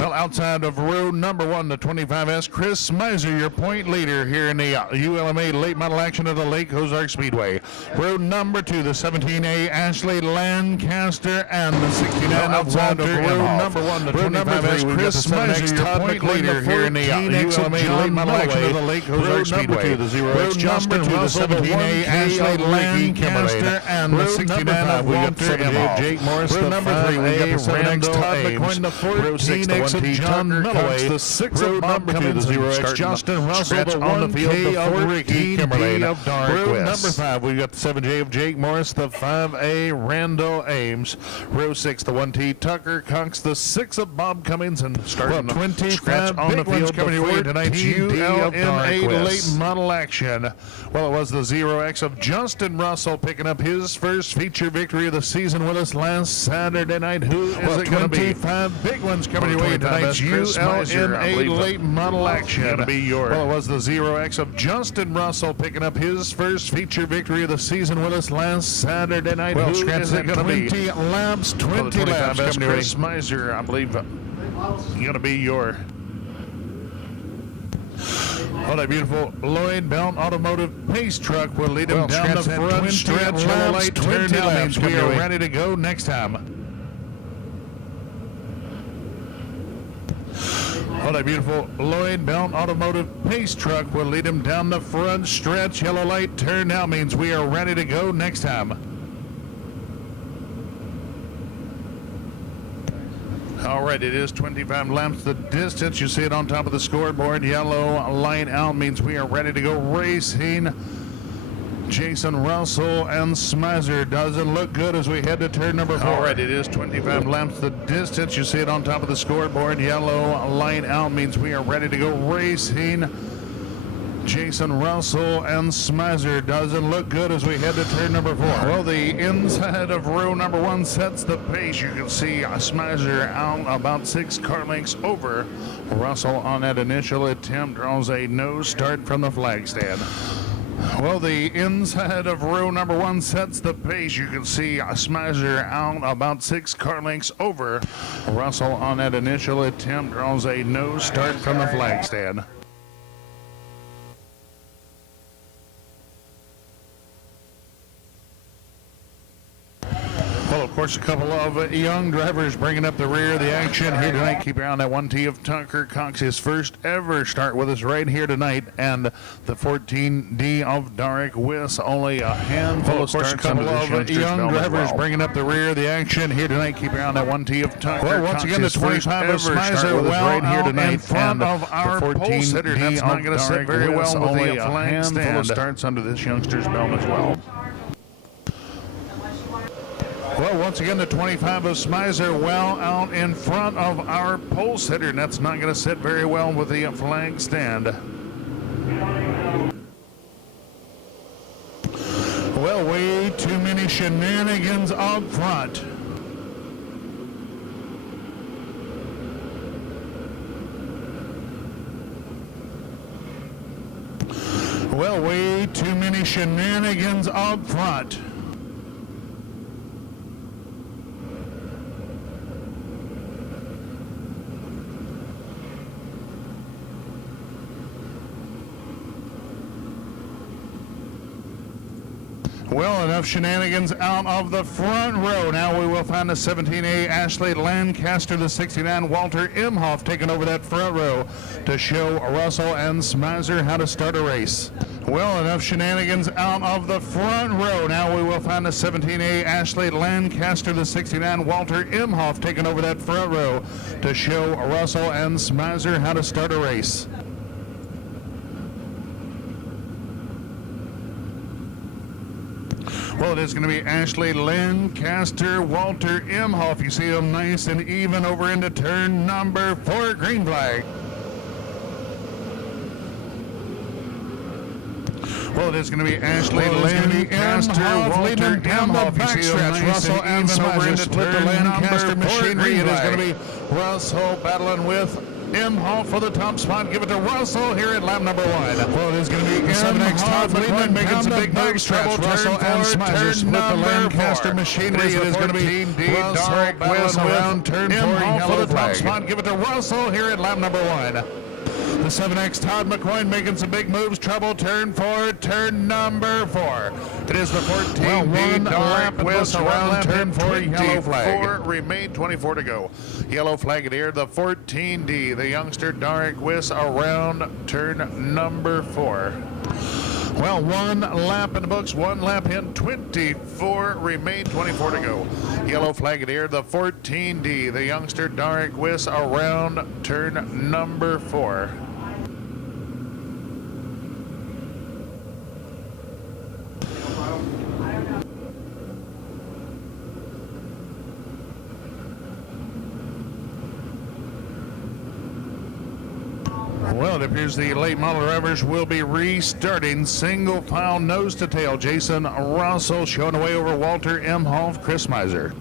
Well, outside of row number 1, the 25S, Chris Miser, your point leader here in the ULMA late model action of the Lake Ozark Speedway. Row number 2, the 17A, Ashley Lancaster, and the 69 outside of row number 1, the 25S, Chris Miser, your point leader here in the ULMA late model action of the Lake Ozark Speedway. Row number 2, the 17A, Ashley Lancaster, and the 69 we got 7A, Jake Morris, the number 3, we got the 7X, Todd McCoy, the 14X of John Milloway, the 6 of Bob Cummins, the 0X Justin Russell, the 1K of Ricky Kimberlane, of Row number 5, we got the 7J of Jake Morris, the 5A Randall Ames, row 6, the 1T Tucker Cox, the 6 of Bob Cummins, and starting 25 on the field coming your way tonight's ULMA late model action. Well, it was the 0X of Justin Russell picking up his first feature victory of the season with us last Saturday night. Who is it going to be? 25 big ones coming your way tonight's ULMA late model action. Well, it was the 0X of Justin Russell picking up his first feature victory of the season with us last Saturday night. Well, who is it going to be? 20 laps coming your way. Chris Miser, I believe, going to be your... Oh, that beautiful Lloyd Belt Automotive Pace Truck will lead him down the front stretch. Yellow light turn now means we are ready to go next time. Oh, that beautiful Lloyd Belt Automotive Pace Truck will lead him down the front stretch. Yellow light turn now means we are ready to go next time. All right, it is 25 laps the distance. You see it on top of the scoreboard. Yellow light out means we are ready to go racing. Jason Russell and Smizer doesn't look good as we head to turn number 4. All right, it is 25 laps the distance. You see it on top of the scoreboard. Yellow light out means we are ready to go racing. Jason Russell and Smizer doesn't look good as we head to turn number 4. Well, the inside of row number 1 sets the pace. You can see Smizer out about 6 car lengths over Russell on that initial attempt. Draws a no start from the flag stand. Well, the inside of row number 1 sets the pace. You can see Smizer out about 6 car lengths over Russell on that initial attempt. Draws a no start from the flag stand. Well, of course, a couple of young drivers bringing up the rear of the action here tonight. Keep your eye on that 1T of Tucker Cox, his first ever start with us right here tonight. And the 14D of Darek Wiss, only a handful of starts. A couple of young drivers bringing up the rear of the action here tonight. Keep your eye on that 1T of Tucker Cox. Well, once again, the 25 of Smizer right here tonight in front of our pole sitter. That's not going to sit very well with the flag stand. Handful of starts under this youngster's belt as well. Well, once again, the 25 of Smizer well out in front of our pole sitter, and that's not going to sit very well with the flag stand. Well, way too many shenanigans up front. Well, way too many shenanigans up front. Well, enough shenanigans out of the front row. Now we will find the 17A Ashley Lancaster, the 69 Walter Imhoff taking over that front row to show Russell and Smizer how to start a race. Well, enough shenanigans out of the front row. Now we will find the 17A Ashley Lancaster, the 69 Walter Imhoff taking over that front row to show Russell and Smizer how to start a race. Well, it is going to be Ashley Lancaster, Walter Imhoff. You see them nice and even over into turn number 4, green flag. Well, it is going to be Ashley Lancaster, Walter Imhoff. You see them nice Russell and even over into turn Lancaster machinery. It is going to be Russell battling with Hall for the top spot. Give it to Russell here at lap number 1. Well, it is going to be the 7X Todd McCoy making some big moves. Stretch Russell and Smizer split the Lancaster machinery. It is going to be Russell battling around turn 4 Hall for the top spot. Give it to Russell here at lap number 1. The 7X Todd McCoy making some big moves. Trouble turn 4, turn number 4. It is the 14D Dark West around turn 4, yellow flag. Remain 24 to go. Yellow flag at here, the 14D, the youngster Dark West around turn number 4. Well, 1 lap in the books, 1 lap in, 24, remain 24 to go. Yellow flag at here, the 14D, the youngster Dark West around turn number 4. Well, it appears the late model drivers will be restarting single file nose to tail. Jason Russell showing away over Walter M. Hoff, Chris Miser.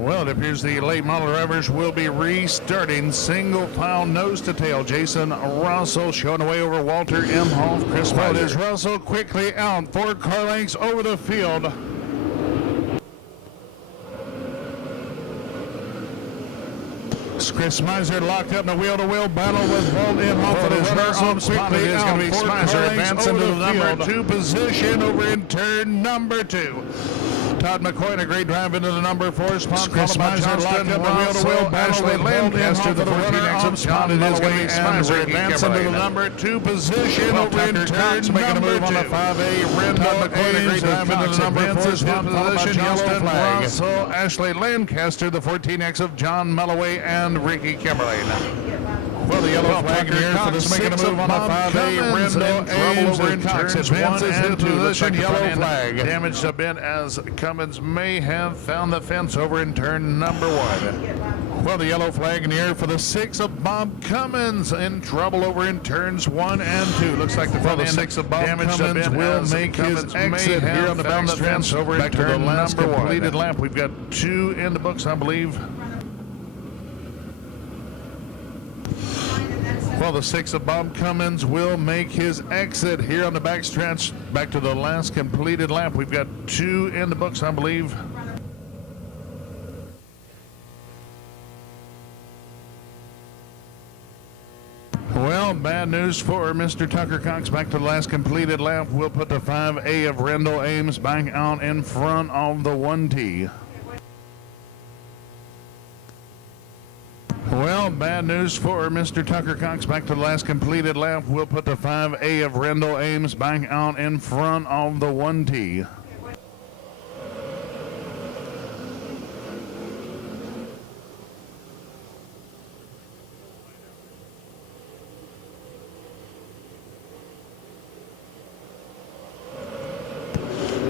Well, it appears the late model drivers will be restarting single file nose to tail. Jason Russell showing away over Walter M. Hoff, Chris Miser. Well, it is Russell quickly out, 4 car lengths over the field. Chris Miser locked up in a wheel-to-wheel battle with Walt Imhoff. It is Russell quickly out. It is going to be Miser advancing to the number 2 position over in turn number 2. Todd McCoy in a great drive into the number 4 spot. Chris Miser locked up in a wheel-to-wheel battle with Lancaster, the 14X of John. It is going to be Miser advancing to the number 2 position over in turn number 2. On the 5A, Todd McCoy in a great drive into the number 4 spot position. Yellow flag. Russell, Ashley Lancaster, the 14X of John Melloway and Ricky Kimberlane. Well, the yellow flag here for the 6 making a move on the 5A. Rendell Ames over in Cox advances into position. Yellow flag. Damaged a bit as Cummins may have found the fence over in turn number 1. Well, the yellow flag in the air for the 6 of Bob Cummins in trouble over in turns 1 and 2. Looks like the front end 6 of Bob Cummins will make his exit here on the back fence over back to the last completed lap. We've got 2 in the books, I believe. Well, the 6 of Bob Cummins will make his exit here on the back stretch back to the last completed lap. We've got 2 in the books, I believe. Well, bad news for Mr. Tucker Cox. Back to the last completed lap. We'll put the 5A of Rendell Ames back out in front of the 1T. Well, bad news for Mr. Tucker Cox. Back to the last completed lap. We'll put the 5A of Rendell Ames back out in front of the 1T.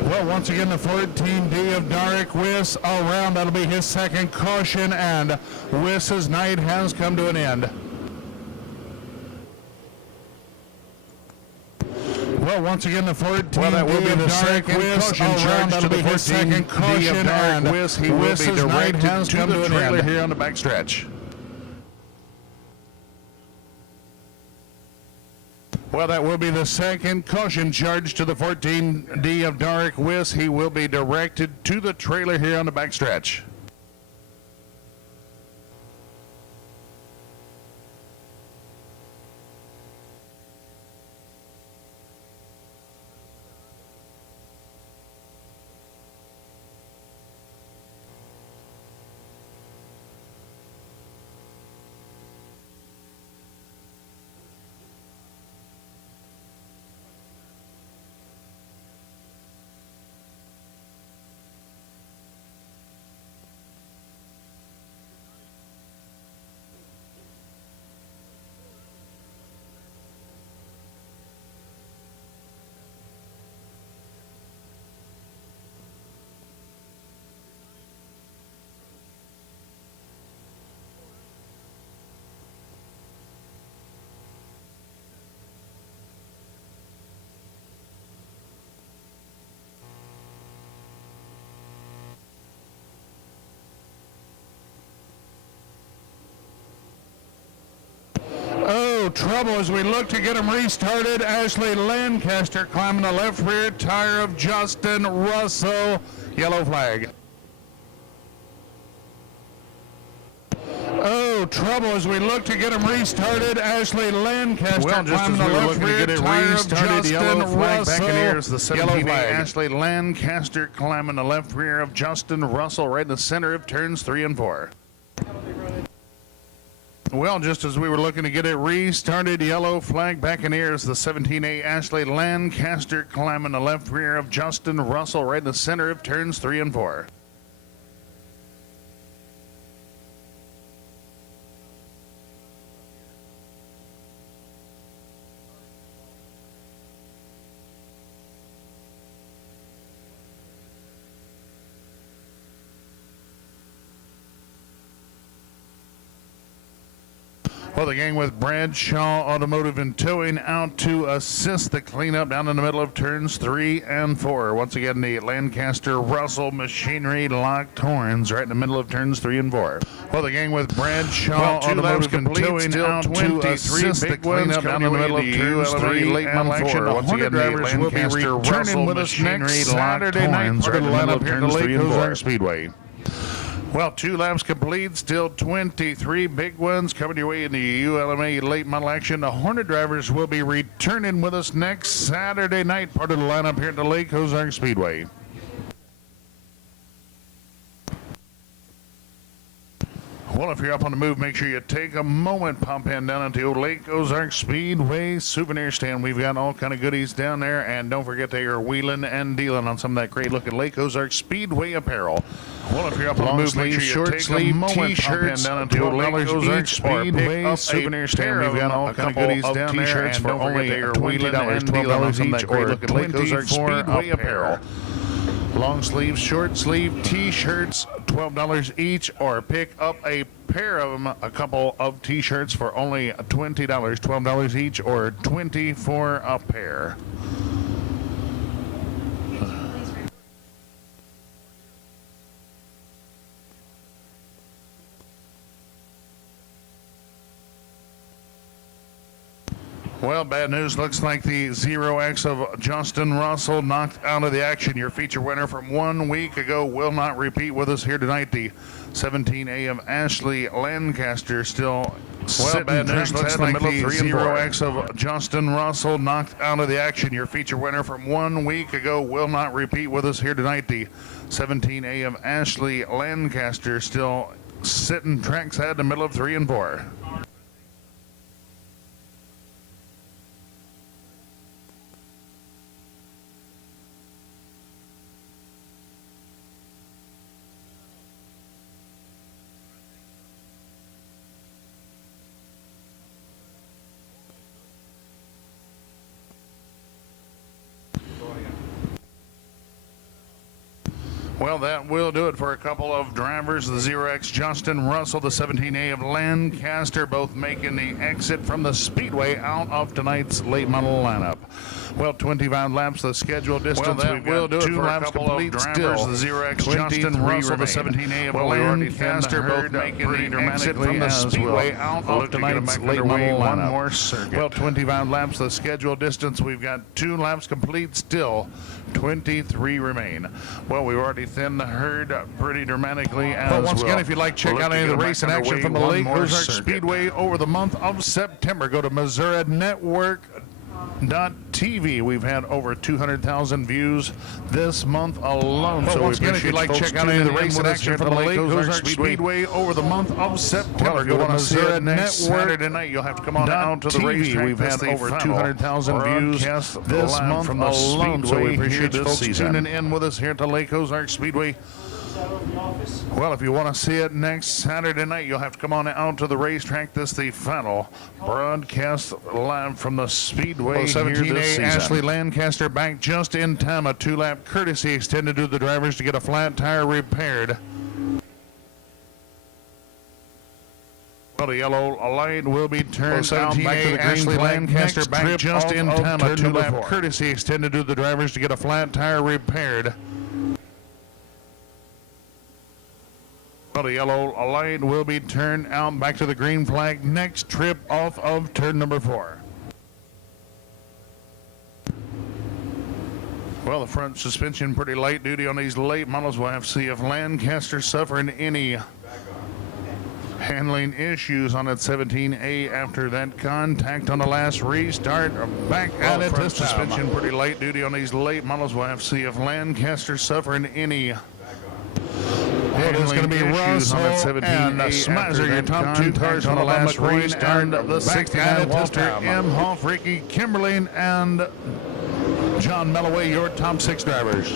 Well, once again, the 14D of Dark Wiss around. That'll be his second caution, and Wiss's night has come to an end. Well, once again, the 14D that will be the second caution charge to the 14D of Dark Wiss. He will be directed to the trailer here on the backstretch. Well, that will be the second caution charge to the 14D of Dark Wiss. He will be directed to the trailer here on the backstretch. trouble as we look to get him restarted. Ashley Lancaster climbing the left rear tire of Justin Russell. Yellow flag. Oh, trouble as we look to get him restarted. Ashley Lancaster climbing the left rear tire of Justin yellow flag Russell. back in here is the 17A flag. Ashley Lancaster climbing the left rear of Justin Russell right in the center of turns 3 and 4. Well, just as we were looking to get it restarted, yellow flag back in here is the 17A Ashley Lancaster climbing the left rear of Justin Russell right in the center of turns 3 and 4. Well, the gang with Bradshaw Automotive and Towing out to assist the cleanup down in the middle of turns 3 and 4. Once again, the Lancaster Russell Machinery locked horns right in the middle of turns 3 and 4. Well, the gang with Bradshaw Automotive and Towing out to assist the cleanup down in the middle of turns 3 late model action. Once again, the Lancaster Russell with us next Saturday night for the lineup here at the Lake Ozark Speedway. Well, 2 laps complete, still 23 big ones coming your way in the ULMA late model action. The Hornet drivers will be returning with us next Saturday night, part of the lineup here at the Lake Ozark Speedway. Well, if you're up on the move, make sure you take a moment, pop in down into the old Lake Ozark Speedway souvenir stand. We've got all kind of goodies down there, and don't forget they are wheeling and dealing on some of that great looking Lake Ozark Speedway apparel. Well, if you're up on the move, make sure you take a moment, T-shirts, down into the old Lake Ozark Speedway souvenir stand. We've got all kind of goodies down there, and don't forget they are wheeling and dealing on some of that great looking Lake Ozark Speedway apparel. Long sleeve, short sleeve T-shirts, $12 each, or pick up a pair of them, a couple of T-shirts for only $20, $12 each, or $20 for a pair. Well, bad news. Looks like the 0X of Justin Russell knocked out of the action. Your feature winner from 1 week ago will not repeat with us here tonight. The 17A of Ashley Lancaster still sitting. Bad news. Looks like the 0X of Justin Russell knocked out of the action. Your feature winner from 1 week ago will not repeat with us here tonight. The 17A of Ashley Lancaster still sitting trackside in the middle of 3 and 4. Well, that will do it for a couple of drivers. The 0X Justin Russell, the 17A of Lancaster, both making the exit from the Speedway out of tonight's late model lineup. Well, 25 laps, the scheduled distance. Well, that will do it 2 for a laps couple of complete drivers. still. The 0X Justin Russell, the 17A of Lancaster, both making the exit from the Speedway out of tonight's late model lineup. One more circuit. Well, 25 laps, the scheduled distance. We've got 2 laps complete still. 23 remain. Well, we've already thinned the herd pretty dramatically as well. Once again, if you'd like to check out any of the racing action from the Lake Ozark Speedway over the month of September, go to MissouriNetwork.tv. We've had over 200,000 views this month alone. Well, so once again, if you'd like to check out any of the racing action from the Lake Ozark Speedway over the month of September, go to MissouriNetwork. Saturday night, you'll have to come on out to the racetrack. We've had over 200,000 views this month from the alone. So we appreciate this folks season. tuning in with us here at the Lake Ozark Speedway. Well, if you want to see it next Saturday night, you'll have to come on out to the racetrack. This is the final broadcast live from the Speedway. 17A Ashley Lancaster back just in time. A 2-lap courtesy extended to the drivers to get a flat tire repaired. Well, the yellow light will be turned out back to the Ashley Lancaster back just in time. A 2-lap courtesy extended to the drivers to get a flat tire repaired. Well, the yellow light will be turned out back to the green flag. Next trip off of turn number 4. Well, the front suspension pretty light duty on these late models. We'll have to see if Lancaster suffering any handling issues on that 17A after that contact on the last restart. Back at it this suspension pretty light duty on these late models. We'll have to see if Lancaster suffering any it's going to be Russell and Smizer, your top 2 cars on the last restart of the 69 Walter M. Hoff, Ricky Kimberlin, and John Melloway, your top 6 drivers.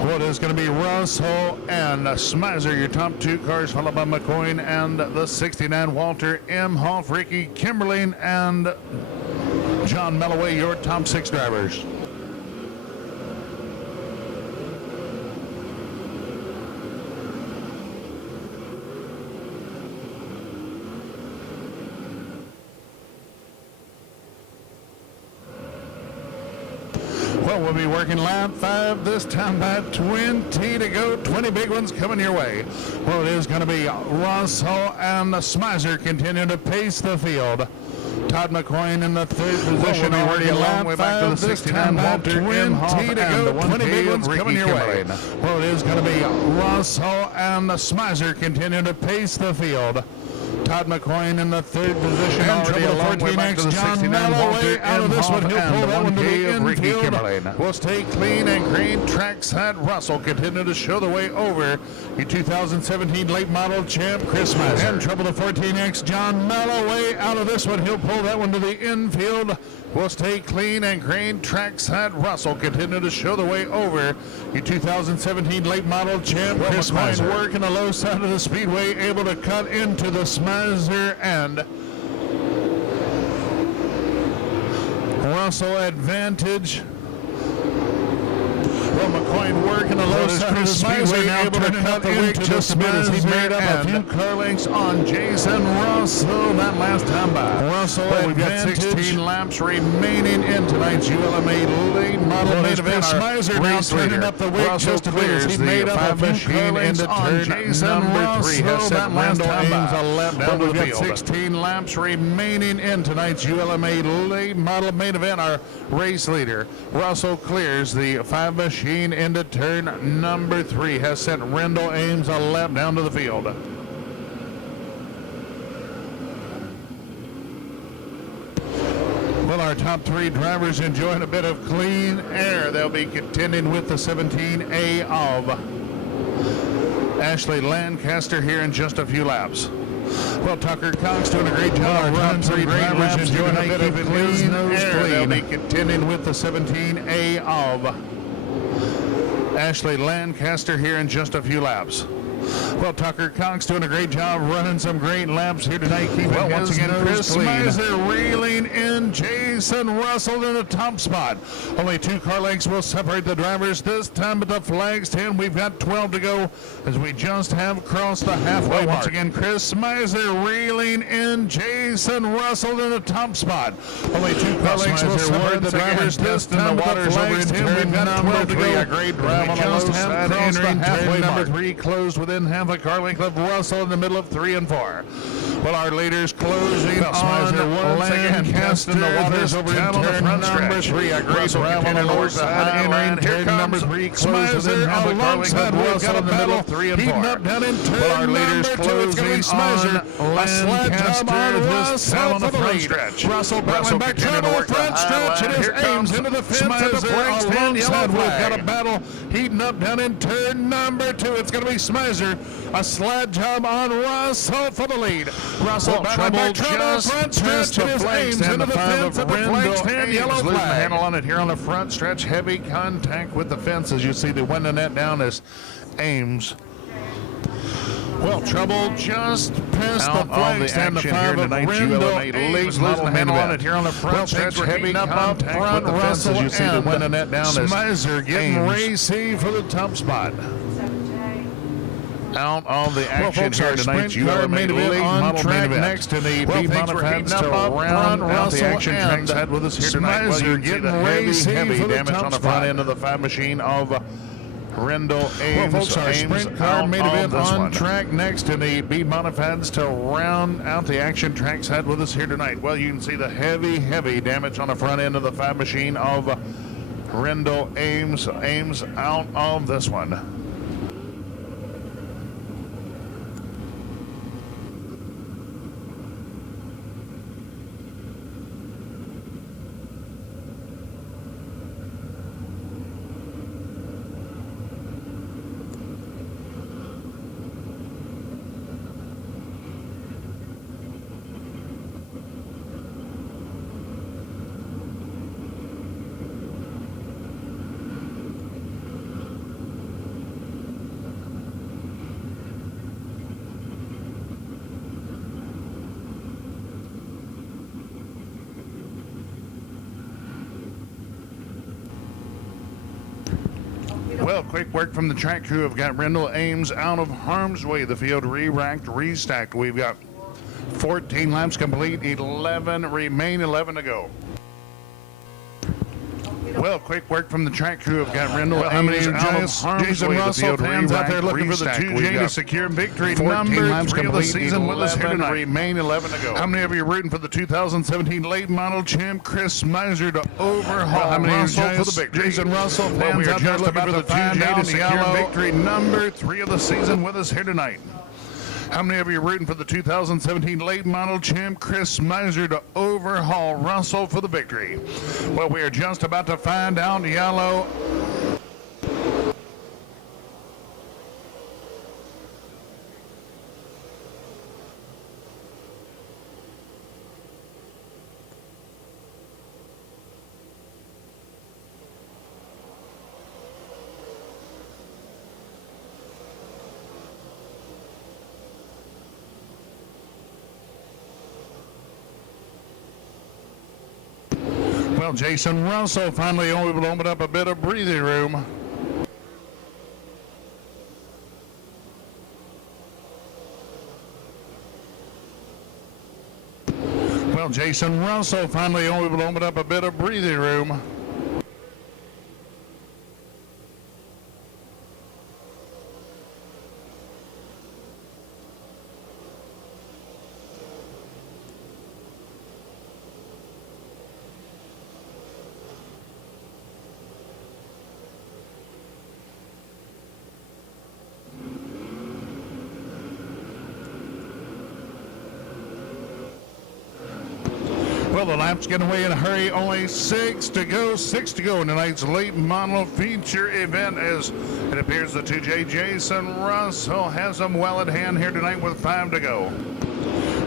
What is going to be Russell And Smizer, your top 2 cars, followed by McCoy and the 69 Walter M. Hoff, Ricky Kimberlin, and John Melloway, your top 6 drivers. Well, we'll be working lap 5 this time by 20 to go. 20 big ones coming your way. Well, it is going to be Russell and Smizer continuing to pace the field. Todd McCoy in the 3rd position, already a long way back to the 69 Walter 20 to go. 20 big ones coming your way. Well, it is going to be Russell and Smizer continuing to pace the field. Todd McCoy in the 3rd position, and already a long way back to the 69 Walter. Out of this one, he'll pull that one to the infield. Will stay clean and green. Trackside Russell continue to show the way over the 2017 late model champ Chris Miser. And trouble the 14X John Melloway. Out of this one, he'll pull that one to the infield. Will stay clean and green. Trackside Russell continue to show the way over the 2017 late model champ Chris Miser. Working the low side of the speedway, able to cut into the Smizer and Russell advantage. Well, McCoy working the low side of the speedway, able to cut into the Smizer. He made up a few car lengths on Jason Russell that last time by. Russell, we've got 16 laps remaining in tonight's ULMA late model main event. Smizer now turning up the weight just a bit as he made up a few car lengths on Jason number 3. Has set Randall Ames a lap down to the field. 16 laps remaining in tonight's ULMA late model main event. Our race leader, Russell, clears the 5 machine into turn number 3. Has sent Randall Ames a lap down to the field. Well, our top 3 drivers enjoying a bit of clean air. They'll be contending with the 17A of Ashley Lancaster here in just a few laps. Well, Tucker Cox doing a great job. Our top 3 drivers enjoying a bit of clean air. They'll be contending with the 17A of Ashley Lancaster here in just a few laps. Well, Tucker Cox doing a great job running some great laps here tonight. Keeping once again Chris Miser reeling in Jason Russell in the top spot. Only 2 car lengths will separate the drivers this time, but the flag's 10. We've got 12 to go as we just have crossed the halfway mark. Once again, Chris Miser reeling in Jason Russell in the top spot. Only 2 car lengths will separate the drivers this time, but the flag's 10. We've got 12 to go. A great drive on the low side, entering turn number 3, closed within half a car length of Russell in the middle of 3 and 4. Well, our leaders closing on Lancaster. The waters over in turn number 3. A great drive on the lower side, entering turn number 3, closed within half a car length of Russell in the middle of 3 and 4. Heating up down in turn number 2. It's going to be Smizer. A sled job on Russell for the lead. Russell battling back to the front stretch. It is Ames into the fence at the flags. Alongside, we've got a battle heating up down in turn number 2. It's going to be Smizer. A sled job on Russell for the lead. Russell battling back trouble front stretch. It is Ames into the fence at the flags. 10 yellow flag. Losing the handle on it here on the front stretch. Heavy contact with the fence as you see the window net down as Ames. Well, trouble just past the flags and the 5 of Randall Ames losing the handle on it here on the front stretch. Heavy contact with the fence as you see the window net down as Smizer getting racy for the top spot. Out of the action here tonight, you are made on track next to the B-modifieds to round out the action trackside with us here tonight. Well, you're getting heavy damage on the front end of the 5 machine of Rendell Ames. Well, folks, our sprint car main event on track next in the B modifieds to round out the action. Track's had with us here tonight. Well, you can see the heavy damage on the front end of the 5 machine of Rendell Ames. Ames out of this one. Well, quick work from the track crew. Have got Rendell Ames out of harm's way. The field re-racked, restacked. We've got 14 laps complete, 11 remain, 11 to go. Well, quick work from the track crew. Have got Rendell Ames out of harm's Jason way. The Russell field fans out there looking for the restacked. 2J to secure victory. 14 Number laps 3 of the complete, season with us here 11 tonight. remain, 11 to go. How many of you are rooting for the 2017 late model champ Chris Miser to overhaul Russell for the victory? Jason Russell fans out there looking for the 2J to secure victory. Number 3 of the season with us here tonight. How many of you are rooting for the 2017 late model champ Chris Miser to overhaul Russell for the victory? Well, we are just about to find out. Yellow. Well, Jason Russell finally able to open up a bit of breathing room. Well, Jason Russell finally able to open up a bit of breathing room. Well, the laps get away in a hurry. Only 6 to go in tonight's late model feature event, as it appears the 2J Jason Russell has them well at hand here tonight with 5 to go.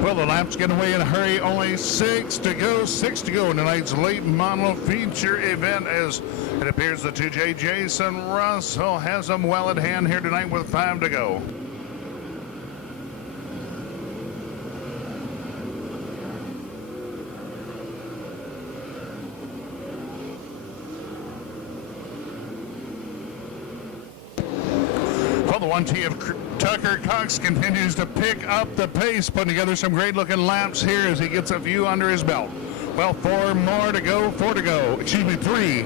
Well, the laps get away in a hurry. Only 6 to go in tonight's late model feature event, as it appears the 2J Jason Russell has them well at hand here tonight with 5 to go. The 1T of Tucker Cox continues to pick up the pace, putting together some great looking laps here as he gets a few under his belt. Well, 4 to go, excuse me, 3.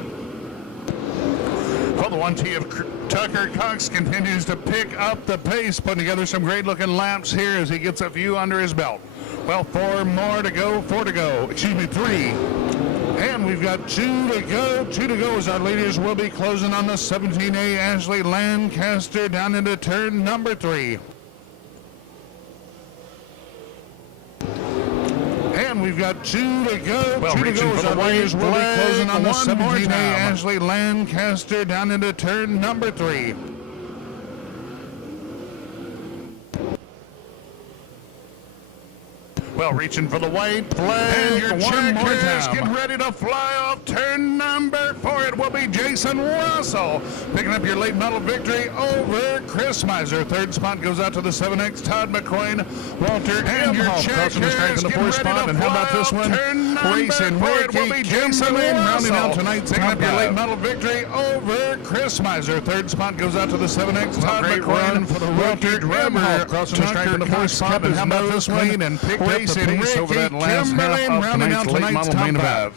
Well, the 1T of Tucker Cox continues to pick up the pace, putting together some great looking laps here as he gets a few under his belt. Well, 4 to go, excuse me, 3. And we've got 2 to go as our leaders will be closing on the 17A Ashley Lancaster down into turn number 3. And we've got 2 to go. Well, 2 to go as our leaders will be closing on the 17A Ashley Lancaster down into turn number 3. Well, reaching for the white flag. And your checkers getting ready to fly off turn number 4. It will be Jason Russell picking up your late model victory over Chris Miser. Third spot goes out to the 7X Todd McCoyne. Walter and your checkers in the 4th spot. And how about this one? Racing Ricky Jason rounding out tonight, picking up your late model victory over Chris Miser. Third spot goes out to the 7X Todd McCoyne for the Walter Drummer crossing the stripe in the 4th spot. And how about this one? And picked up the pace over that last half of tonight's late model main event.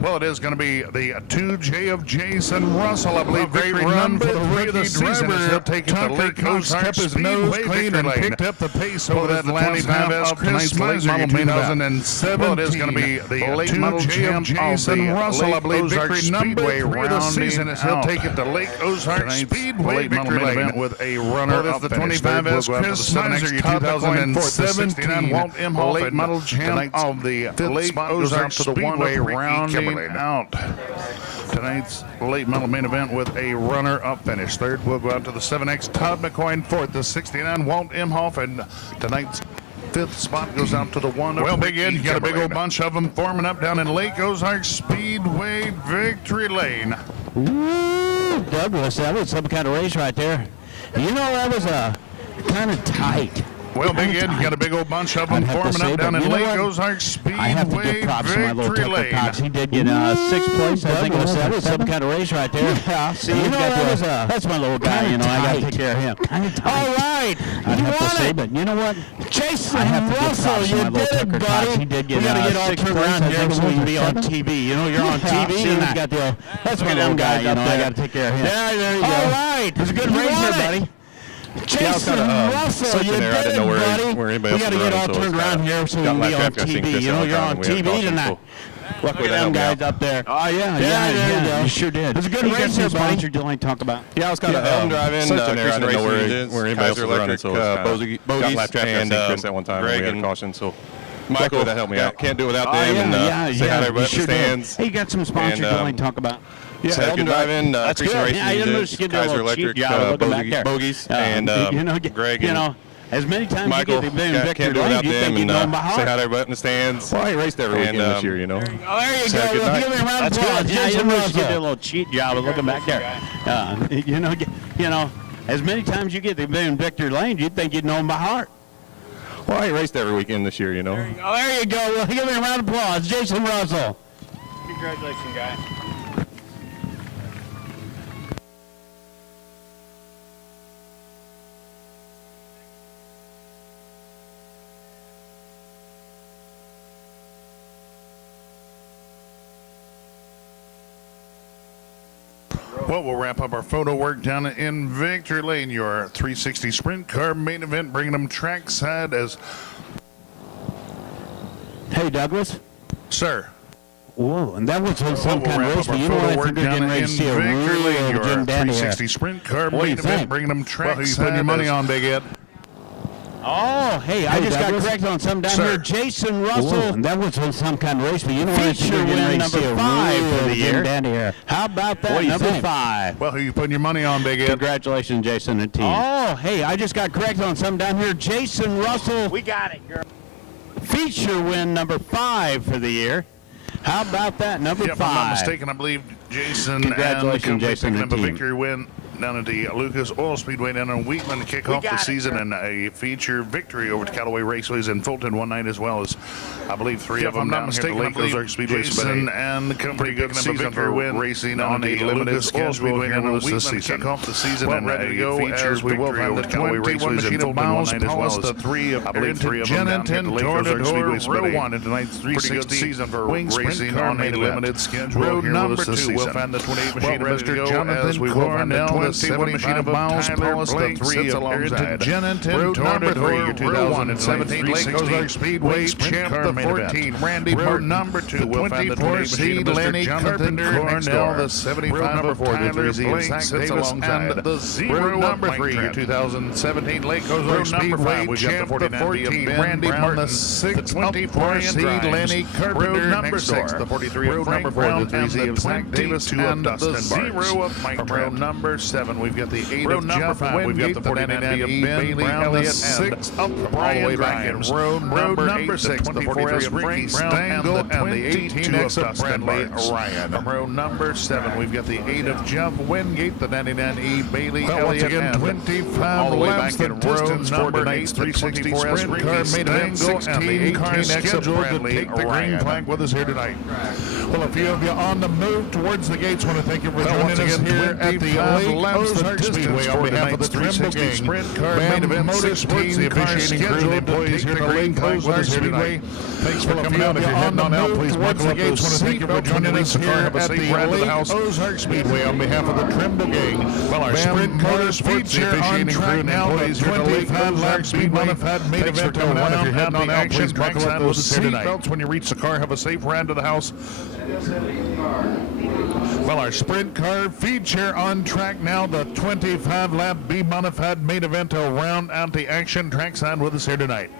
Well, it is going to be the 2J of Jason Russell, I believe. Great run for the rookie driver. He'll take it to Lake Ozark his nose clean and picked up the pace over that last half of tonight's late model main event. Well, it is going to be the late model champ of Jason Russell, I believe. Ozark Speedway rounding out. He'll take it to Lake Ozark Speedway victory lane with a runner up the finish. 25S Chris Miser, 2017 Walt Imhoff, late model champ of the Lake Ozark Speedway rounding out tonight's late model main event with a runner-up finish. Third will go out to the 7X Todd McCoy. Fourth, the 69 Walt Imhoff, and tonight's fifth spot goes out to the one. Well, Big Ed, you got a big old bunch of them forming up down in Lake Ozark Speedway victory lane. Ooh, Douglas, that was some kind of race right there. You know, that was kind of tight. Well, Big Ed, you got a big old bunch of them forming up down in Lake Ozark Speedway I have to give props to my little victory Tucker lane. Cox. He did get sixth place. I think that was some kind of race right there. Yeah, See, you know, that's my little guy. You know, I got to take care of him. All right, I have to say, but you know what? Jason I have to give props Russell, to my you little did it, Tucker Cox. buddy. He did get We gotta get all sixth turned place. around I here think so we we can be on TV. You know, you're on TV, and I got the. That's my little guy. You know, I got to take care of him. Yeah, there you go. All right, It was a good race here, buddy. Jason Russell, you did there. I didn't know it, buddy. where anybody we got else to was get all running, so turned it's around here so we got can my be on traffic. I've seen TV. Chris You know, all the you're time, on and we had TV caution, tonight. so Look at that them helped me guys out. up there. Oh, yeah, there you go. You sure did. It was a good You got race some here, buddy. sponsors you like to talk about. Yeah, I was kind of driving. Something there. I didn't know where anybody else was running, so Bogies got lap traffic. and I've seen Chris at one time. Greg We had and caution, so Michael, that helped me out. Can't do it without Oh, them. yeah, And say hi to everybody you at the sure stands. did. Hey, you got some sponsors you like to talk about. Yeah, So Elton good night. driving, That's Creason good. Racing, Yeah, I didn't just get a Kaiser little cheap Electric, job looking back there. Bogies, and you know, Greg you and know, as many times Michael. you get the Can't victory do it lane, without you them. think you know them by And say heart. hi to everybody in the stands. Well, I raced every weekend this year, you know. Oh, there you So go. good Well, night. give me a round of That's applause. good. Yeah, you Jason know, just get a Russell. little cheat job of looking back there. You know, as many times you get the victory lane, you'd think you'd know them by heart. Well, I raced every weekend this year, you know. Oh, there you go. Well, give me a round of applause. Jason Russell. Congratulations, guy. Well, we'll wrap up our photo work down in Victory Lane. Your 360 Sprint Car main event, bringing them trackside as... Hey, Douglas. Sir. Whoa, and that was some We'll kind of wrap race, up our but you know photo what? I work think they're down getting ready in to see a Victory Lane. real Your Jim Dandy here. 360 Sprint Car What do you main event, think? bringing them Well, trackside. who you putting your money on, Big Ed? Oh, hey, I just Douglas. got corrected on something down Sir. here. Jason Russell. and that was some kind of race, but you know what? I think Feature they're getting win ready to number see a 5 real for the Jim year. Dandy here. How about that? What do you Number think? 5. Well, who you putting your money on, Big Ed? Congratulations, Jason and team. Oh, hey, I just got corrected on something down here. Jason Russell. We got it, girl. Feature win number 5 for the year. How about that? Number 5. If I'm not mistaken, I believe Jason Congratulations, and the company Jason picking and up a team. victory win down at the Lucas Oil Speedway down in Wheatland to kick off the season, and a feature victory over to Callaway Raceways in Fulton one night, as well as I believe 3 of them down here at the Lake Ozark Speedway. Jason and the company picking up a victory win racing on the limited schedule here in Wheatland to kick off the season, and ready to go as we will find the Callaway Raceways in Fulton one night, as well as the 3 of I believe 3 of them down here at the Lake Ozark Speedway. Row 1 in tonight's 360 season for racing on a limited schedule. Road number 2 will find the 28 machine of Mr. Jonathan Cornell, the 71 machine of Miles Paulus, the 3 of Aaron Jennington, road number 3, your 2017 Lake Ozark Speedway champ, the 14 Randy Martin, number 2 will find the 28 machine of Mr. Jonathan Cornell, the 75 of Tyler Blake, Davis, and the 0 number 3, your 2017 Lake Ozark Speedway champ, the 14 Randy Martin, the 6 24 seed Lenny Carpenter, number 6, the 43 of Frank Brown, and the 22 of Dustin 0 of Mike Brown, number 7. We've got the 8 of Jeff 5. We've got the 49 of Ben Brown, the 6 of Brian Grimes. Road number 6, the 43 of Ricky Stengel, and the 18X of Bradley Ryan. From row number 7, we've got the 8 of Jeff Wingate, the 99E Bailey Elliott, and 25 all the way back in distance for tonight's 360 Sprint Car main event, 16 cars scheduled to take the green flag with us here tonight. Well, a few of you on the move towards the gates want to thank you for joining us here at the laps the Ozark Speedway on behalf of the Trimble Gang. Sprint Car Main Event Motorsports, the officiating crew, the employees here at Lake Ozark Speedway. Thanks for coming out. If you're heading on out, please buckle up those seatbelts. Joining us here at the Ozark Speedway on behalf of the Trimble Gang. Well, our Sprint Motorsports, the officiating crew, and employees here at Lake Ozark Speedway. Thanks for coming out. If you're heading on out, please buckle up those seatbelts. When you reach the car, have a safe ride to the house. Well, our sprint car feature on track now, the 25-lap B-modified main event to round out the action. Trackside with us here tonight.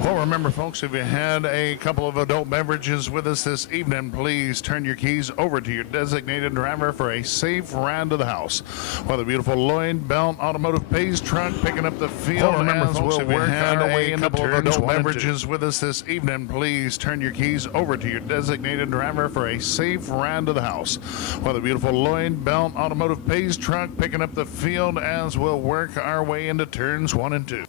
Well, remember, folks, if you had a couple of adult beverages with us this evening, please turn your keys over to your designated driver for a safe ride to the house. Well, the beautiful Lloyd Belt Automotive Pays truck picking up the field. Well, remember, folks, if you had a couple of adult beverages with us this evening, please turn your keys over to your designated driver for a safe ride to the house. Well, the beautiful Lloyd Belt Automotive Pays truck picking up the field as we'll work our way into turns 1 and 2.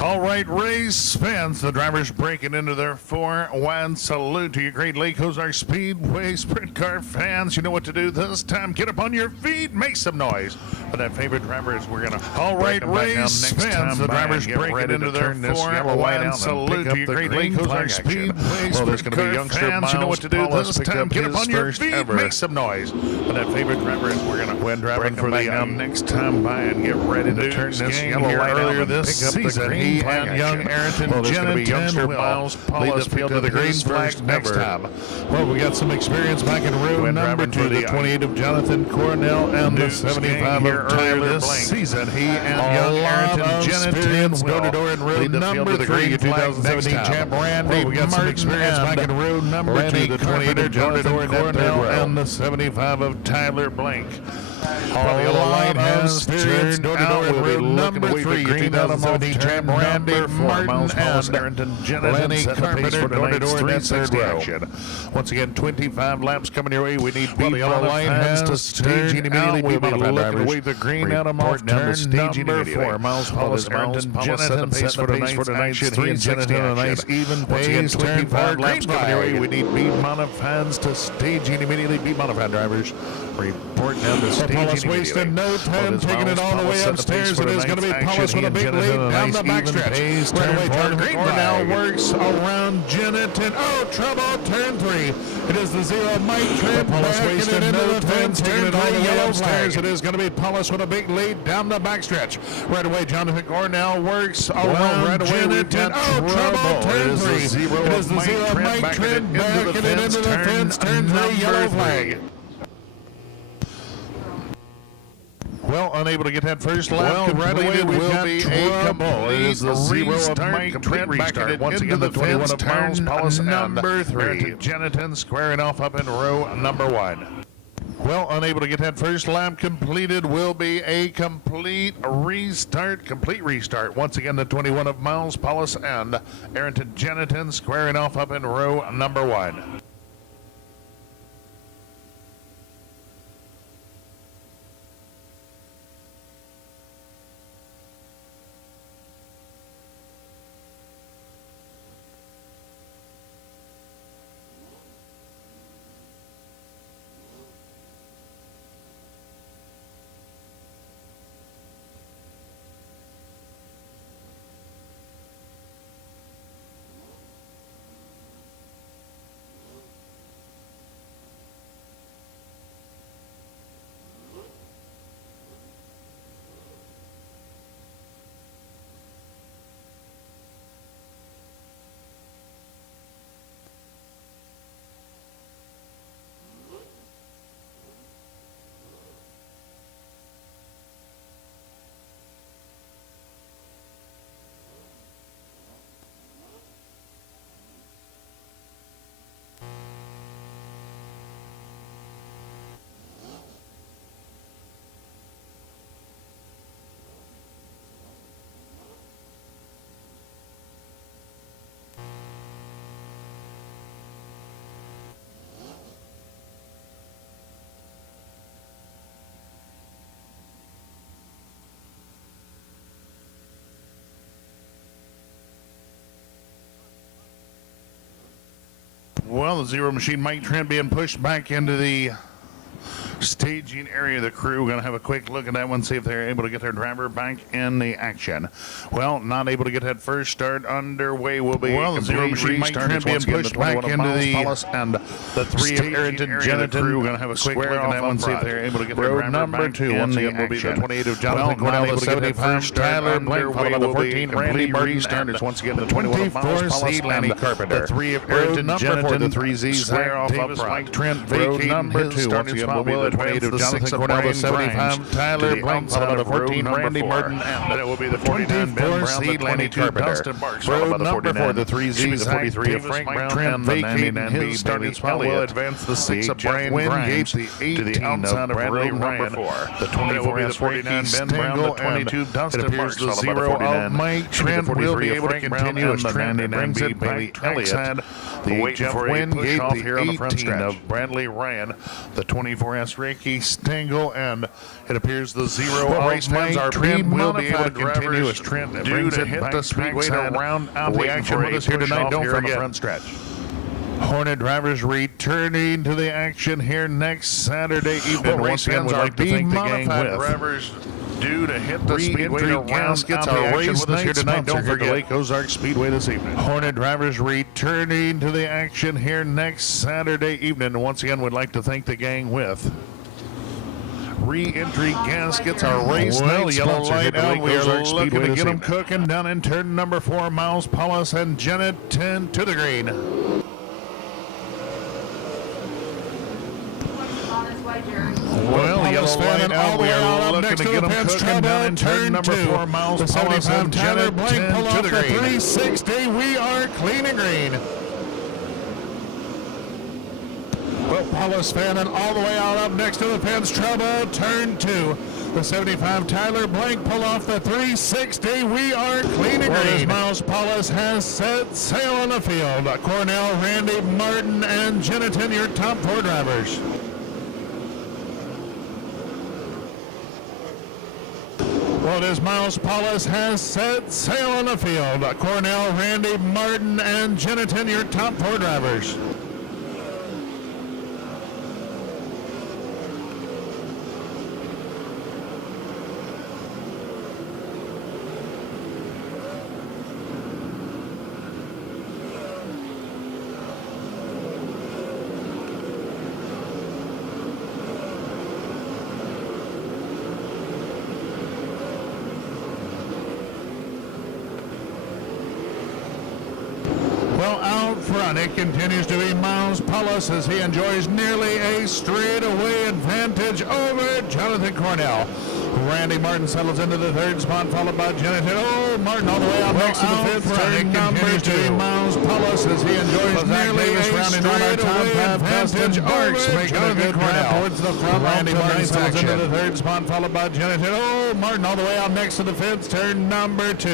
All right, race fans, the drivers breaking into their 4-1 salute to your Great Lake Ozark Speedway sprint car fans. You know what to do this time. Get up on your feet, make some noise. For that favorite driver is we're going to. All right, race fans, the drivers breaking into their 4-1 salute to your Great Lake Ozark Speedway sprint car fans. You know what to do this time. Get up on your feet, make some noise. For that favorite driver is we're going to win driving for the next time by and get ready to turn this yellow light earlier this season. He and young Ayrton Jennington Miles Paulus field to the green flag next time. Well, we got some experience back in row number 2, the 28 of Jonathan Cornell and the 75 of Tyler this season. He and young Ayrton Jennington door-to-door in row number 3, 2017 champ Randy. We got some experience back in row number 2, the 28 of Jonathan Cornell and the 75 of Tyler Blank. Well, the yellow light has turned door-to-door in row number 3, 2017 champ Randy Martin and Lenny Carpenter door-to-door in that third row. Once again, 25 laps coming your way. We need the yellow light has to stage immediately. We'll be looking to wave the green out of off turn number 4. Miles Paulus, Ayrton Jennington set the pace for tonight. Should he and Jennington a nice even pace. 25 laps coming your way. We need B-modifieds to stage immediately. B-modified drivers reporting down the stage. Paulus wasting no time, taking it all the way upstairs. It is going to be Paulus with a big lead down the backstretch. Right away, turn now works around Jennington. Oh, trouble, turn 3. It is the zero Mike Trent backing it into the fence. Turn 3, yellow upstairs. It is going to be Paulus with a big lead down the backstretch. Right away, Jonathan Cornell works around Jennington. Oh, trouble, turn 3. It is the zero Mike Trent backing it into the fence. Turn 3, yellow flag. Well, unable to get that first lap completed, will be a complete restart. Complete restart. Once again, the 21 of Miles Paulus number 3. Jennington squaring off up in row number 1. Well, unable to get that first lap completed, will be a complete restart. Complete restart. Once again, the 21 of Miles Paulus and Ayrton Jennington squaring off up in row number 1. Well, the Zero Machine Mike Trent being pushed back into the staging area of the crew. We're going to have a quick look at that one, see if they're able to get their driver back in the action. Well, not able to get that first start underway. Will be the Zero Machine Mike Trent being pushed back into the and the three of Arrington Jennington. We're going to have a quick look at that one, see if they're able to get their driver number back 2 in once the again will be the action. 28 of Jonathan Well, not Cornell, able the to get that 75 first start Tyler Blank, underway. followed by the Will be 14 Randy complete Martin restart. Standards. Once again, the The 21 of 24 Miles Paulus, Lanny and Carpenter. the 3 of Road Arrington number Jennington, 4, the the 3Z square off Davis up front. Mike Trent Road vacating number his 2 starting once again spot will will be the advance 28 the of Jonathan 6 of Cornell, the Brian 75 Grimes, Tyler to the Blank, outside followed by of the 14 road Randy number Martin, 4. and that will be the 49 Ben 24 Brown, the seed Lenny 22 Carpenter. Dustin Marks, followed by Road the number 49 4, the 3Z, the Zach 43 of Davis, Frank Mike Brown, Trent and the vacating 99 his starting spot will advance the 6 of Brian Grimes the to the outside of Bradley road number Ryan, 4. The 24 the of 49 Ricky Ben Brown, the Stengel, 22 and Dustin it appears Marks, the followed by the 0 49 of Mike Trent will be able to continue as Trent brings it back to Elliott. The Jeff Wingate, off the here on the front 18 stretch. of Bradley Ryan, the 24S Ricky Stengel, and it appears the 0 Well, of race times Mike are Trent will be able to pre-modified continue drivers as Trent due brings to it hit back the speedway to trackside. round out the Waiting action for with a us here push tonight. off Don't here on the forget. front stretch. Hornet drivers returning to the action here next Saturday evening. Well, Once again, we'd like to thank the gang with drivers due to hit the speedway re-entry to round gaskets out the are action race with us here night tonight. sponsor Don't here at the forget. Lake Ozark Speedway this evening. Hornet drivers returning to the action here next Saturday evening. Once again, we'd like to thank the gang with re-entry gaskets are race night yellow sponsor here light at the out. Lake We are Ozark looking Speedway to this get them evening. cooking Down in turn number 4, Miles Paulus and Janet 10 to the green. Well, yellow light out. We are looking to get them cooking down in turn number 4, Miles The Paulus 75 and Tyler Janet Blank 10 pull to off the the green. 360. We are clean and green. Well, Paulus fanning all the way out up next to the fence. Trouble, turn 2. The 75 Tyler Blank pull off the 360. We are clean and green. Miles Paulus has set sail on the field. Cornell, Randy Martin, and Jennington, your top 4 drivers. Well, as Miles Paulus has set sail on the field. Cornell, Randy Martin, and Jennington, your top 4 drivers. Well, out front, it continues to be Miles Paulus as he enjoys nearly a straightaway advantage over Jonathan Cornell. Randy Martin settles into the 3rd spot, followed by Jennington. Oh, Martin all the way out next to the 5th. Turn number 2, Miles Paulus as he enjoys nearly a straightaway advantage over Jonathan Cornell. Towards the front. Randy Martin settles into the 3rd spot, followed by Jennington. Oh, Martin all the way out next to the 5th. Turn number 2.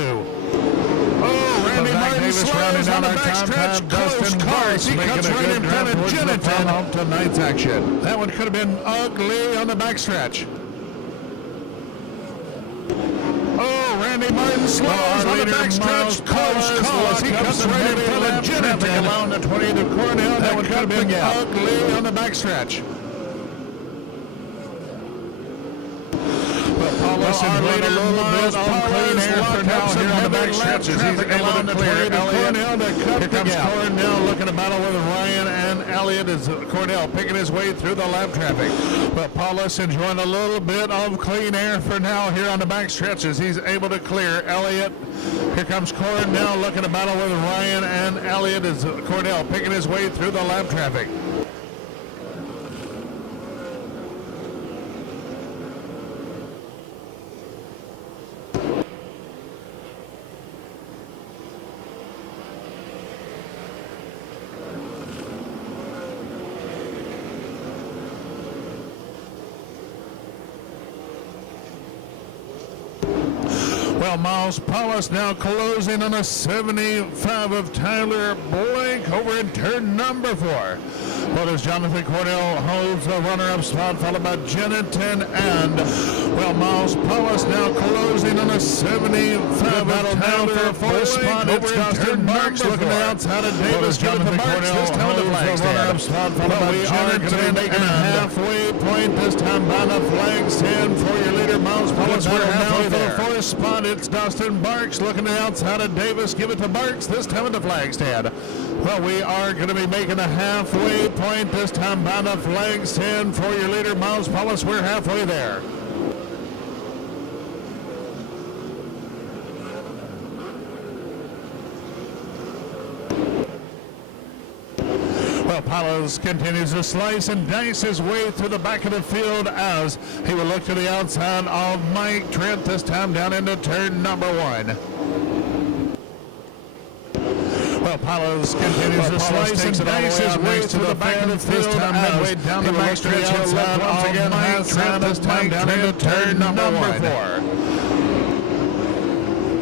Oh, Randy Martin slows on the backstretch, close cars. He cuts right in front of Jennington. Off tonight's action. That one could have been ugly on the backstretch. Oh, Randy Martin slows on the backstretch, close cars. He cuts right in front of Jennington. Allowing the 20 to Cornell. That one could have been ugly on the backstretch. Paulus enjoyed a little bit of clean air for now here on the backstretch as he's able to clear Elliott. Here comes Cornell looking to battle with Ryan and Elliott as Cornell picking his way through the lap traffic. But Paulus enjoying a little bit of clean air for now here on the backstretch as he's able to clear Elliott. Here comes Cornell looking to battle with Ryan and Elliott as Cornell picking his way through the lap traffic. Well, Miles Paulus now closing on a 75 of Tyler Blake over in turn number 4. Well, as Jonathan Cornell holds the runner-up spot, followed by Jennington and, well, Miles Paulus now closing on a 75 of Tyler Blake spot. It's Dustin Marks looking outside of Davis. Jonathan Cornell this time the runner-up spot, followed by Jennington making a halfway point this time by the flag stand for your leader, Miles Paulus. We're halfway there. For the 4th spot, it's Dustin Barks looking outside of Davis. Give it to Barks this time at the flag stand. Well, we are going to be making a halfway point this time by the flag stand for your leader, Miles Paulus. We're halfway there. Well, Paulus continues to slice and dice his way through the back of the field as he will look to the outside of Mike Trent, this time down into turn number 1. Well, Paulus continues to slice and dice his way through the back of the field this time midway down the back stretch outside once again Mike Trent, this time down into turn number 4.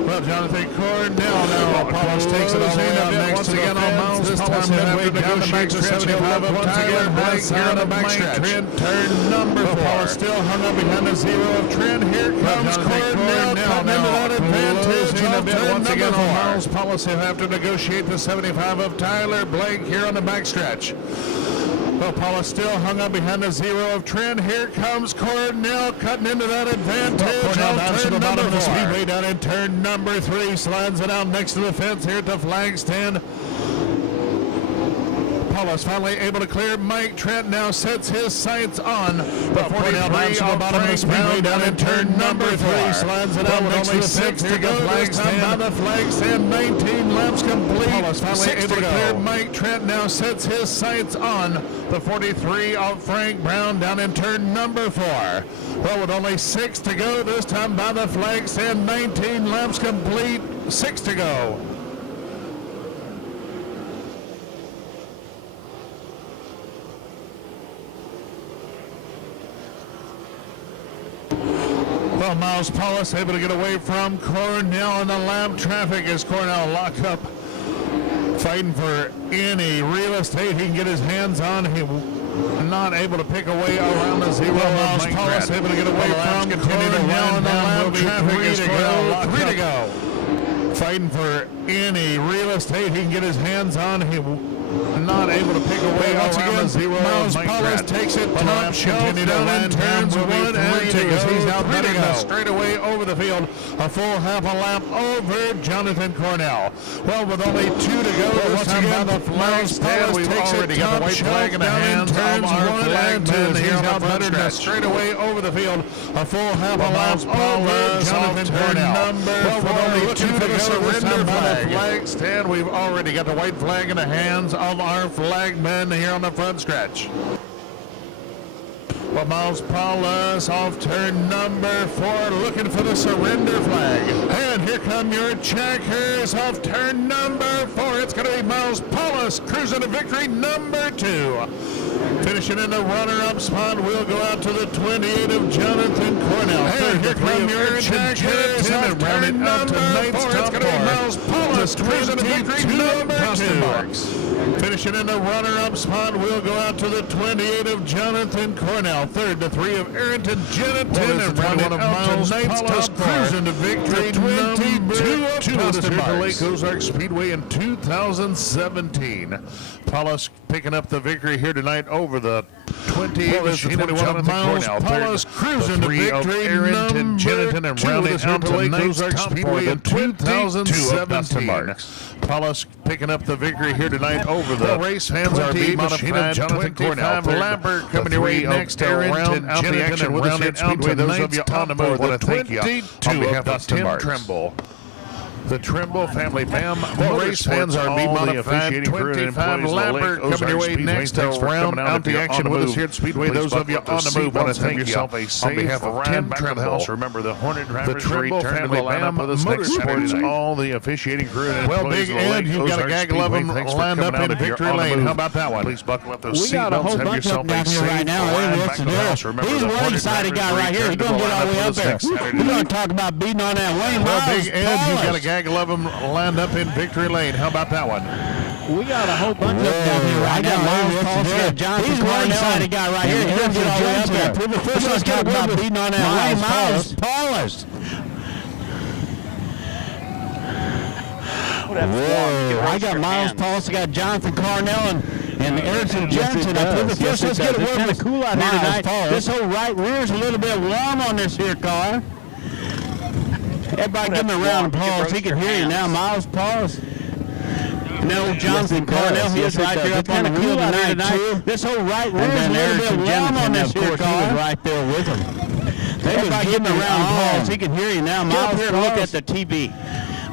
Well, Jonathan Cornell now. Paulus takes it all the way out next to again on Miles. This time midway down the back stretch. Once again, Blake here on the back stretch. Turn number 4. Paulus still hung up behind the 0 of Trent. Here comes Cornell cutting into that advantage. Once again on Miles. Paulus will have to negotiate the 75 of Tyler Blake here on the back stretch. Well, Paulus still hung up behind the 0 of Trent. Here comes Cornell cutting into that advantage. Cornell down to the bottom of the speedway down in turn number 3. Slides it out next to the fence here at the flag stand. Paulus finally able to clear. Mike Trent now sets his sights on the 43 on the bottom of the speedway down in turn number 3. Slides it out with only 6 to go. Flag stand by the flag stand. 19 laps complete. Paulus finally able to clear. Mike Trent now sets his sights on the 43 of Frank Brown down in turn number 4. Well, with only 6 to go this time by the flag stand. 19 laps complete. 6 to go. Well, Miles Paulus able to get away from Cornell in the lap traffic as Cornell locked up, fighting for any real estate he can get his hands on. He not able to pick away around the 0. Miles Paulus able to get away from Cornell in the lap traffic as Cornell locked up, 3 to go. Fighting for any real estate he can get his hands on. He not able to pick away once again. 0. Miles Paulus takes it top shelf down in turns 1 and 2 as he's now running the straightaway over the field. A full half a lap over Jonathan Cornell. Well, with only 2 to go this time by the flag stand, we've already got the white flag in the hands of our flagman. He's now running the straightaway over the field. A full half a lap over Jonathan Cornell. Well, with only 2 to go this time by the flag stand, we've already got the white flag in the hands of our flagmen here on the front stretch. Well, Miles Paulus off turn number 4 looking for the surrender flag. And here come your checkers off turn number 4. It's going to be Miles Paulus cruising to victory number 2. Finishing in the runner-up spot, we'll go out to the 28 of Jonathan Cornell. And here come your checkers off turn number 4. It's going to be Miles Paulus cruising to victory number 2. Finishing in the runner-up spot, we'll go out to the 28 of Jonathan Cornell. Third to 3 of Arrington Jennington, and rounding out tonight's top cruising to victory 22 of Dustin Marks. Lake Ozark Speedway in 2017. Paulus picking up the victory here tonight over the 28 of Jonathan Cornell. Paulus cruising to victory Arrington Jennington, and rounding out tonight's top Speedway in 2017. Paulus picking up the victory here tonight over the race fans are being modified Jonathan Cornell. Lambert coming your way next to round out the action with the Speedway. Those of you on the move want to thank you on behalf of Tim Trimble. The Trimble family fam. Well, race fans are being modified. 25 lapper coming your way next to round out the action with us here at Speedway. Those of you on the move want to thank yourself a safe on behalf of Tim back to the house. Trimble. Remember the Hornet drivers The Trimble return to the family lineup fam with us next Saturday supports night. all the officiating crew and Well, employees Big of the Ed, Lake you've got a Ozark gaggle of Speedway. them Thanks for lined coming up out in if you're victory on the lane. move. How about that one? Please buckle up those We got a seatbelts. whole Have bunch of yourself them a down here safe right now. ride Hey, back what's to the the deal? house. Remember He's the one Hornet excited guy drivers right here. He's return going to to get all the way lineup up with us there. next Saturday We're going night. to talk about beating on that Wayne Well, Miles. Big Ed, you've got a Paulus. gaggle of them lined up in victory lane. How about that one? We got a whole bunch of them down here right now. Miles Paulus, Jonathan He's one excited guy right here. He's going to get all the way up there. First, let's talk about beating on that Wayne Miles. Paulus. Whoa, I got Miles Paulus, I got Jonathan Carnell and Erickson Jensen up here. First, let's get a word with cool out here tonight. This whole right rear is a little bit warm on this here car. Everybody give him a round of applause. He can hear you now. Miles Paulus. No, Jonathan Carnell, he is right there up on the wheel tonight, too. This whole right rear is a little bit warm on this here car. He was right there with him. Everybody give him a round of applause. He can hear you now. Miles, here, look at the TV.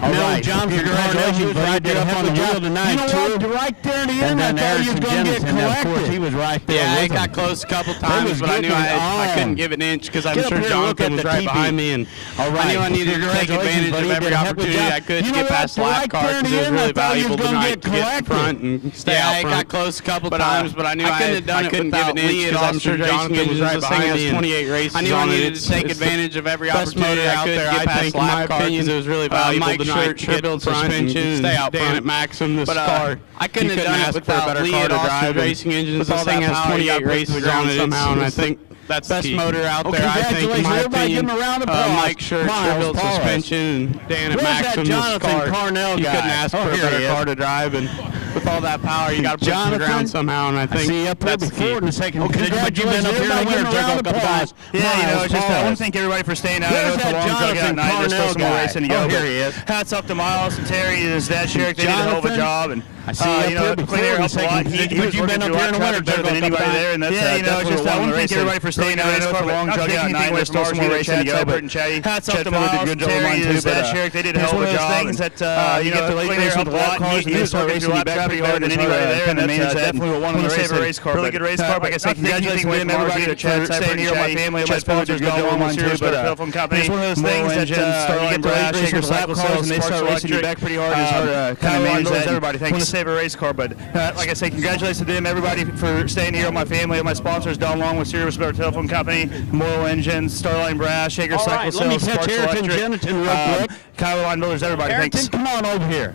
All right, Jonathan Carnell, he was right there up on the wheel tonight, too. Right there in the end, I thought he was going to get collected. He was right there. Yeah, with it got him. close a couple times, but I knew I couldn't give an inch because I'm Get up sure here and look Jonathan at was the right TV. behind me, and All right. I knew I needed to take Congratulations, advantage buddy. of You every did a heck of a opportunity job. I could You to know get past what? lap Right car there in because the it was end, I really thought he was valuable gonna tonight get to get in collected. front and stay out Yeah, front. it got close a couple But, times, but I knew I couldn't have done it couldn't give without an inch lead because I'm officer sure Jonathan Jonathan was right behind me. 28 races I knew I on it. needed It's- to take it's the advantage of every best opportunity motor I out could there, to get I past think, in my lap car because opinion. it was really valuable Mike tonight Shirt, to triple get suspension suspension, and stay out Dan front. at Maxim, this But car. I couldn't you have done it ask for a without better Lee car at to Austin drive. Racing Engines. With This all thing that has power, 28 you got races to put on it it on somehow, and I it's- think that's best key. motor out Well, there. I think, in congratulations, my everybody. opinion, Give him a round of applause. Mike Shirt, Miles triple Paulus. suspension, Dan at Where's that Maxim, this Jonathan car. Carnell You guy? couldn't ask Oh, for a here he better is. car to drive, and with all that power, you got to put it to the Jonathan, ground somehow, and I think see you up here that's the before key. in a second. Okay, But you've been up here in the winter, Jack, a couple times. Yeah, you know, Miles just I Paulus. want to thank everybody for staying out. I know Where's it's a that long drug out Jonathan night. There's still Carnell some more guy? racing to go. Oh, but here he is. Hats off to Miles and Terry and his dad, Sherrick. They did a hell of a Jonathan, job. And I see you up you know, here before Clear in a helped a lot. second. He But was you've been working up through here in the a lot winter, better Jack, than a couple anybody times. there. And that's Yeah, you know, definitely just what I won wanna the thank race. everybody for staying out. I know It's it's a probably- long not drug taking out anything night. away There's from still some more Marcy or racing to Chad go. Seibert But and Chetty. hats off Chet to Phillips did a Miles, good job on mine Terry, too, and his but, dad, Sherrick. They did a it's hell one of a of those job. things And, that, you know, get the late Clear race helped with a the lot. lap cars, He and they was start working racing through you lap back traffic pretty better hard. than It's anybody hard, there. And kinda that's manage that. definitely what won One the of the race. favorite race car, Really but good race car. Like I say, congratulations to them, everybody. To Chad Seibert and my family, my sponsors, good job on mine too. But telephone company, it's one of those things that you get the late race with lap cars and they start racing you back pretty hard. It's hard to kind of manage that. Everybody, Want to save a race car, but like I say, congratulations to them, everybody, for staying here. My family and my sponsors, down long with Serious Better Telephone Company, Moral Engines, Starline Brass, Shaker All Cycle right, let me Sales, catch Sparks Ayrton Electric, Jennington real quick. Kyle Line Builders, everybody. Ayrton, Thanks. come on over here.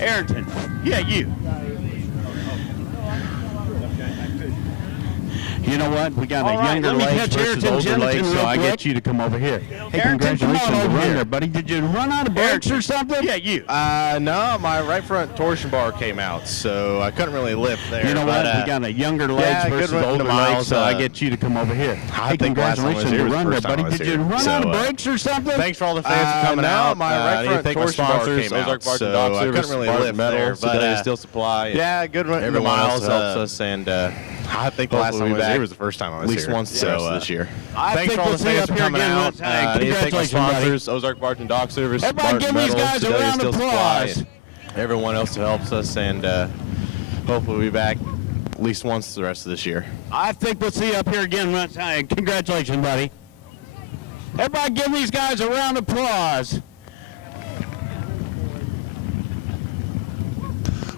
Ayrton. Yeah, you. You know what? We got All a right, younger let me legs catch versus Ayrton older Jennington legs, so real I quick. get you to come over here. Hey, Ayrton, congratulations come on on the over run here. there, buddy. Did you run out of brakes or something? Yeah, you. No, my right front torsion bar came out, so I couldn't really lift there. You know what? but, We got a younger legs yeah, good versus run to older Miles, legs, so I get you to come over here. I Hey, think last time I was congratulations on here the was run the there, first time buddy. I was Did here. you run So, out of brakes or something? Thanks for all the fans for coming no, out. my right I didn't front think my torsion bar sponsors, came out, Ozark Barton so Dock I Service, couldn't really Barton lift Metal, there, but but, Steel Supply. Yeah, good run. everyone Miles else helps us, and I think the last time I was here was the first time I was here. At least once this year. I Thanks think for all we'll the see fans up for here coming again. out. Hey, I need to thank my congratulations, buddy. sponsors, Ozark Barton Dock Service, Everybody Barton give these Metal, guys a Sedalia round of Steel Supply, applause. and everyone else who helps us, and hopefully we'll be back at least once the rest of this year. I think we'll see you up here again. Hey, congratulations, buddy. Everybody give these guys a round of applause.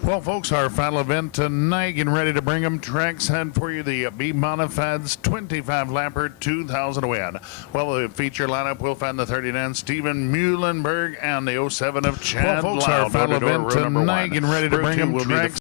Well, folks, our final event tonight, getting ready to bring them trackside for you, the B Modifieds 25 lapper 2000 win. Well, the feature lineup will find the 39 Steven Muhlenberg and the 07 of Chad. Well, folks, Loud. our final Door to door, event row number tonight, one. getting ready to Row bring two them will be the trackside